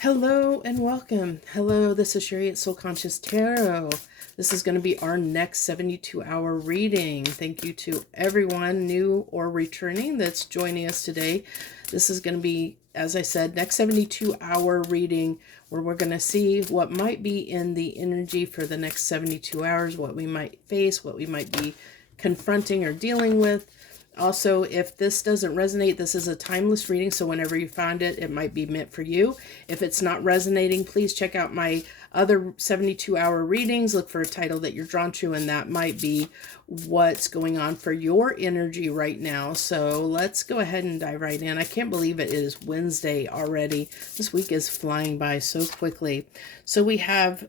Hello and welcome. Hello, this is Sherry at Soul Conscious Tarot. This is going to be our next 72-hour reading. Thank you to everyone new or returning that's joining us today. This is going to be, as I said, next 72-hour reading where we're going to see what might be in the energy for the next 72 hours, what we might face, what we might be confronting or dealing with. Also, if this doesn't resonate, this is a timeless reading, so whenever you find it, it might be meant for you. If it's not resonating, please check out my other 72-hour readings. Look for a title that you're drawn to, and that might be what's going on for your energy right now. So let's go ahead and dive right in. I can't believe it is Wednesday already. This week is flying by so quickly. So we have,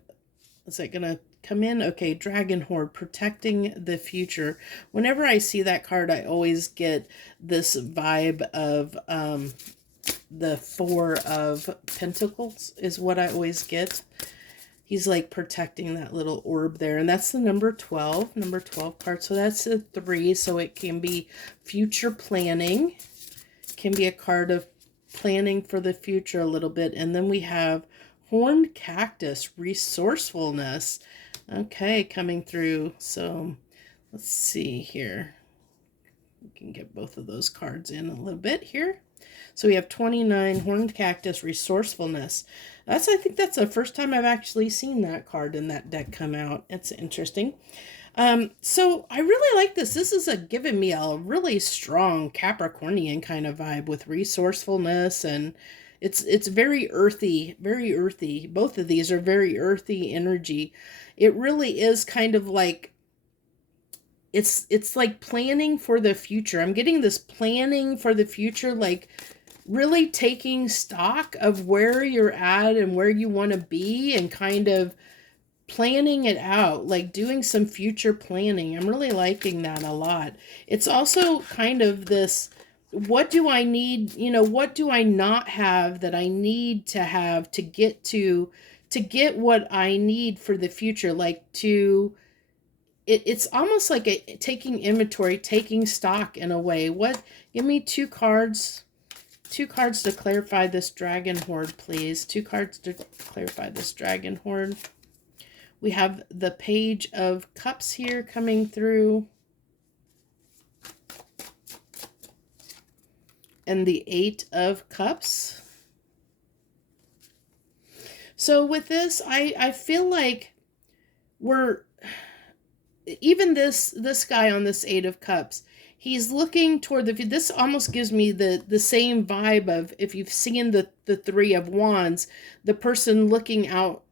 is that going to come in? Okay, Dragon Horde, protecting the future. Whenever I see that card, I always get this vibe of the Four of Pentacles is what I always get. He's like protecting that little orb there, and that's the number 12 card. So that's a 3, so it can be future planning. It can be a card of planning for the future a little bit. And then we have Horned Cactus, resourcefulness. Okay, coming through. So let's see here. We can get both of those cards in a little bit here. So we have 29, Horned Cactus, resourcefulness. I think that's the first time I've actually seen that card in that deck come out. It's interesting. So I really like this. This is giving me a really strong Capricornian kind of vibe with resourcefulness, and it's very earthy, very earthy. Both of these are very earthy energy. It really is kind of like, it's like planning for the future. I'm getting this planning for the future, like really taking stock of where you're at and where you want to be and kind of planning it out, like doing some future planning. I'm really liking that a lot. It's also kind of this, what do I need, what do I not have that I need to have to get what I need for the future, like it's almost like taking inventory, taking stock in a way. Give me two cards to clarify this Dragon Horde, please. 2 cards to clarify this Dragon Horde. We have the Page of Cups here coming through, and the 8 of Cups. So with this, I feel like even this guy on this 8 of Cups, he's looking toward this almost gives me the same vibe of, if you've seen the 3 of Wands, the person looking out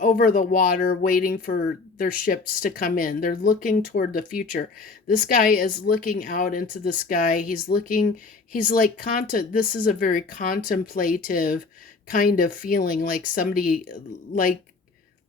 over the water waiting for their ships to come in. They're looking toward the future. This guy is looking out into the sky. He's like this is a very contemplative kind of feeling, like somebody like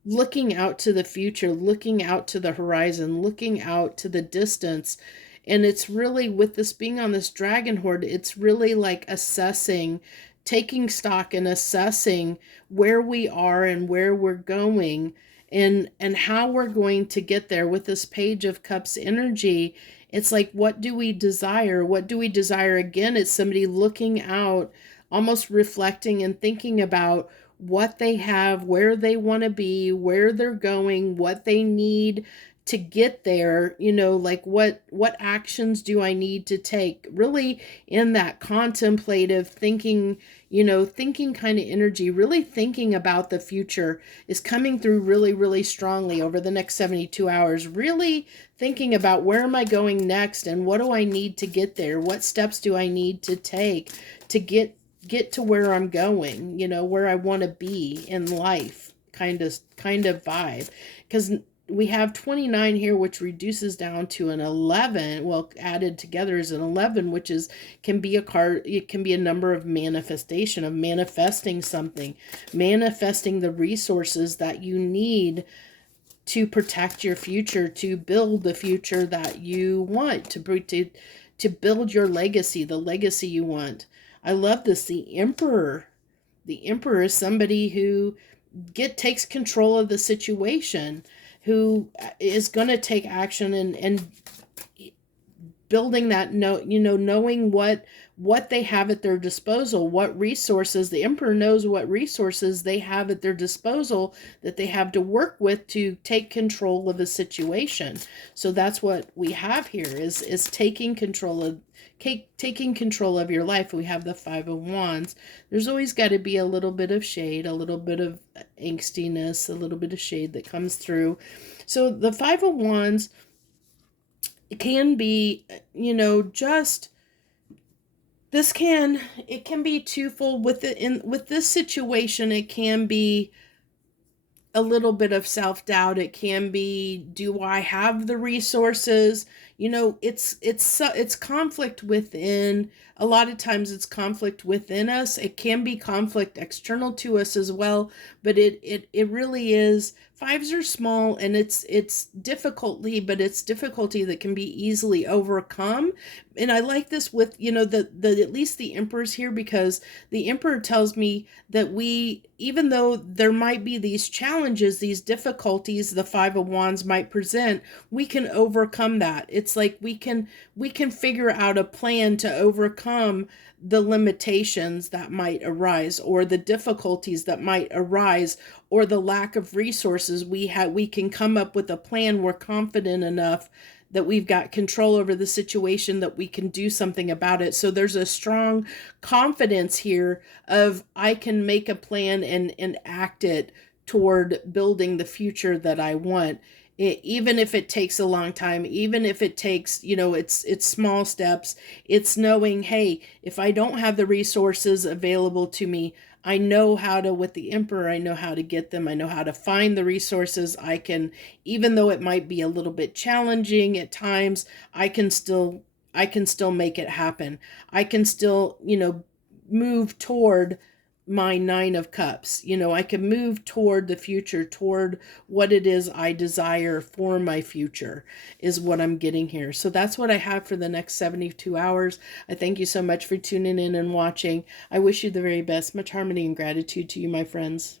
looking out to the future, looking out to the horizon, looking out to the distance. And it's really, with this being on this Dragon Horde, it's really like assessing, taking stock and assessing where we are and where we're going, and how we're going to get there. With this Page of Cups energy, it's like, what do we desire? What do we desire? Again, it's somebody looking out, almost reflecting and thinking about what they have, where they want to be, where they're going, what they need to get there, like what actions do I need to take, really in that contemplative thinking, thinking kind of energy. Really thinking about the future is coming through really, really strongly over the next 72 hours. Really thinking about, where am I going next, and what do I need to get there? What steps do I need to take to get to where I'm going, where I want to be in life, kind of vibe. Because we have 29 here, which reduces down to an 11. Well, added together is an 11, which can be a card. It can be a number of manifestation, of manifesting something, manifesting the resources that you need to protect your future, to build the future that you want, to build your legacy, the legacy you want. I love this. The Emperor. The Emperor is somebody who takes control of the situation, who is going to take action and building that, knowing what what they have at their disposal, what resources. The emperor knows what resources they have at their disposal that they have to work with to take control of a situation. So that's what we have here is taking control of your life. We have the Five of Wands. There's always got to be a little bit of shade, a little bit of angstiness, a little bit of shade that comes through. So the Five of Wands can be, just it can be twofold with it. With this situation, it can be a little bit of self-doubt. It can be, do I have the resources? It's conflict within. A lot of times it's conflict within us. It can be conflict external to us as well, but it really is. Fives are small, and it's difficulty, but it's difficulty that can be easily overcome. And I like this with, the at least the Emperor's here, because the Emperor tells me that even though there might be these challenges, these difficulties the Five of Wands might present, we can overcome that. It's like we can figure out a plan to overcome the limitations that might arise, or the difficulties that might arise, or the lack of resources. We can come up with a plan. We're confident enough that we've got control over the situation, that we can do something about it. So there's a strong confidence here of, I can make a plan and act it toward building the future that I want. Even if it takes a long time, even if it takes, it's small steps. It's knowing, hey, if I don't have the resources available to me, I know how to, with the Emperor, I know how to get them. I know how to find the resources. I can, even though it might be a little bit challenging at times, I can still make it happen. I can still, move toward my Nine of Cups. I can move toward the future, toward what it is I desire for my future, is what I'm getting here. So that's what I have for the next 72 hours. I thank you so much for tuning in and watching. I wish you the very best. Much harmony and gratitude to you, my friends.